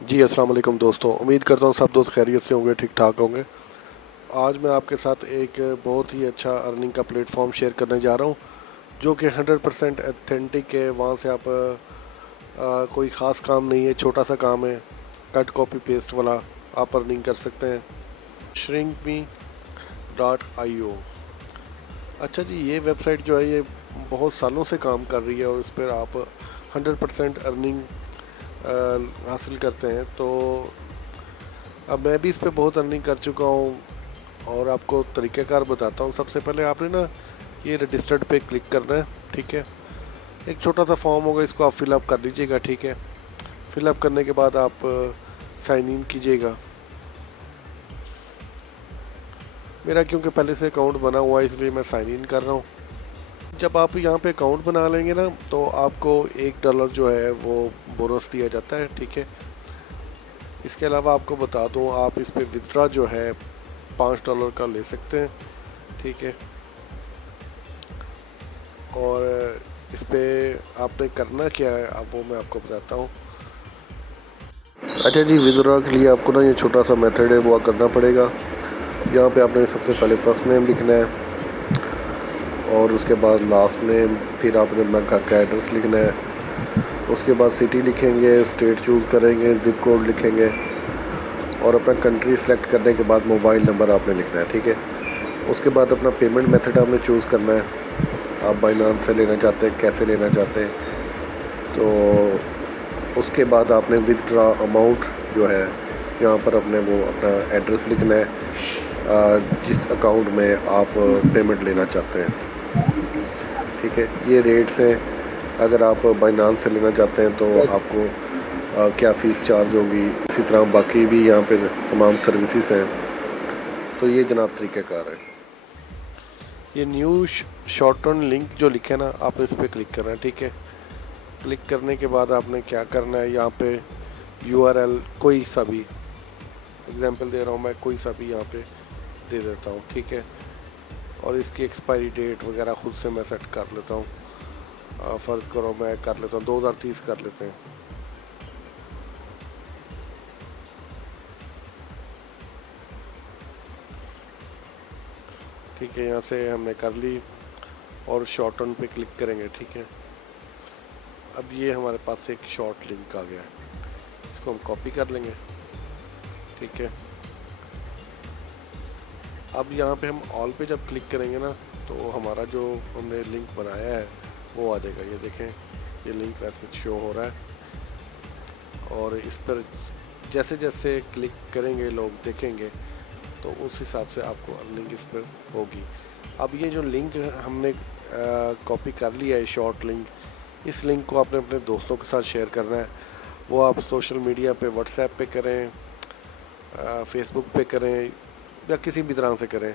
जी अस्सलाम वालेकुम दोस्तों। उम्मीद करता हूँ सब दोस्त खैरियत से होंगे, ठीक ठाक होंगे। आज मैं आपके साथ एक बहुत ही अच्छा अर्निंग का प्लेटफॉर्म शेयर करने जा रहा हूँ जो कि 100% ऑथेंटिक है। वहाँ से आप कोई ख़ास काम नहीं है, छोटा सा काम है, कट कॉपी पेस्ट वाला। आप अर्निंग कर सकते हैं। shrinkme.io। अच्छा जी, ये वेबसाइट जो है ये बहुत सालों से काम कर रही है और इस पर आप 100% अर्निंग हासिल करते हैं। तो अब मैं भी इस पर बहुत अर्निंग कर चुका हूँ और आपको तरीक़ाकार बताता हूँ। सबसे पहले आपने ना ये रजिस्टर्ड पे क्लिक करना है, ठीक है। एक छोटा सा फॉर्म होगा, इसको आप फिलअप कर लीजिएगा, ठीक है। फिलअप करने के बाद आप साइन इन कीजिएगा। मेरा क्योंकि पहले से अकाउंट बना हुआ है इसलिए मैं साइन इन कर रहा हूँ। जब आप यहाँ पे अकाउंट बना लेंगे ना तो आपको $1 जो है वो बोनस दिया जाता है, ठीक है। इसके अलावा आपको बता दूँ, आप इस पर विथड्रॉ जो है $5 का ले सकते हैं, ठीक है। और इस पर आपने करना क्या है अब वो मैं आपको बताता हूँ। अच्छा जी, विथड्रॉ के लिए आपको ना ये छोटा सा मेथड है वो करना पड़ेगा। यहाँ पे आपने सबसे पहले फर्स्ट नेम लिखना है और उसके बाद लास्ट नेम, फिर आपने अपना घर का एड्रेस लिखना है। उसके बाद सिटी लिखेंगे, स्टेट चूज़ करेंगे, ज़िप कोड लिखेंगे और अपना कंट्री सेलेक्ट करने के बाद मोबाइल नंबर आपने लिखना है, ठीक है। उसके बाद अपना पेमेंट मेथड आपने चूज़ करना है। आप बाइनांस से लेना चाहते हैं, कैसे लेना चाहते हैं। तो उसके बाद आपने विथड्रॉ अमाउंट जो है यहाँ पर अपने वो अपना एड्रेस लिखना है जिस अकाउंट में आप पेमेंट लेना चाहते हैं, ठीक है। ये रेट्स हैं। अगर आप बाइनांस से लेना चाहते हैं तो आपको क्या फ़ीस चार्ज होगी, इसी तरह बाकी भी यहाँ पे तमाम सर्विसेज हैं। तो ये जनाब तरीक़ाकार है। ये न्यू शॉर्ट टर्म लिंक जो लिखा है ना, आपने इस पर क्लिक करना है, ठीक है। क्लिक करने के बाद आपने क्या करना है, यहाँ पे URL कोई सा भी, एग्जांपल दे रहा हूँ मैं, कोई सा भी यहाँ पे दे देता हूँ, ठीक है। और इसकी एक्सपायरी डेट वगैरह ख़ुद से मैं सेट कर लेता हूँ। फ़र्ज़ करो मैं कर लेता हूँ 2030 कर लेते हैं। ठीक है, यहाँ से हमने कर ली और शॉर्ट टर्म पे क्लिक करेंगे, ठीक है। अब ये हमारे पास एक शॉर्ट लिंक आ गया है, इसको हम कॉपी कर लेंगे, ठीक है। अब यहाँ पे हम ऑल पे जब क्लिक करेंगे ना तो हमारा जो हमने लिंक बनाया है वो आ जाएगा। ये देखें, ये लिंक ऐसे शो हो रहा है और इस पर जैसे जैसे क्लिक करेंगे लोग देखेंगे तो उस हिसाब से आपको अर्निंग इस पर होगी। अब ये जो लिंक हमने कॉपी कर लिया है, शॉर्ट लिंक, इस लिंक को आपने अपने दोस्तों के साथ शेयर करना है। वो आप सोशल मीडिया पे, व्हाट्सएप पे करें, फेसबुक पे करें या किसी भी तरह से करें।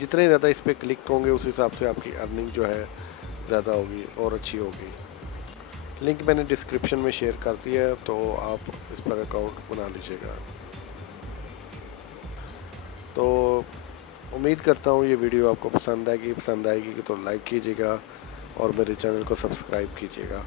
जितने ज़्यादा इस पर क्लिक होंगे उस हिसाब से आपकी अर्निंग जो है ज़्यादा होगी और अच्छी होगी। लिंक मैंने डिस्क्रिप्शन में शेयर कर दिया है, तो आप इस पर अकाउंट बना लीजिएगा। तो उम्मीद करता हूँ ये वीडियो आपको पसंद आएगी तो लाइक कीजिएगा और मेरे चैनल को सब्सक्राइब कीजिएगा।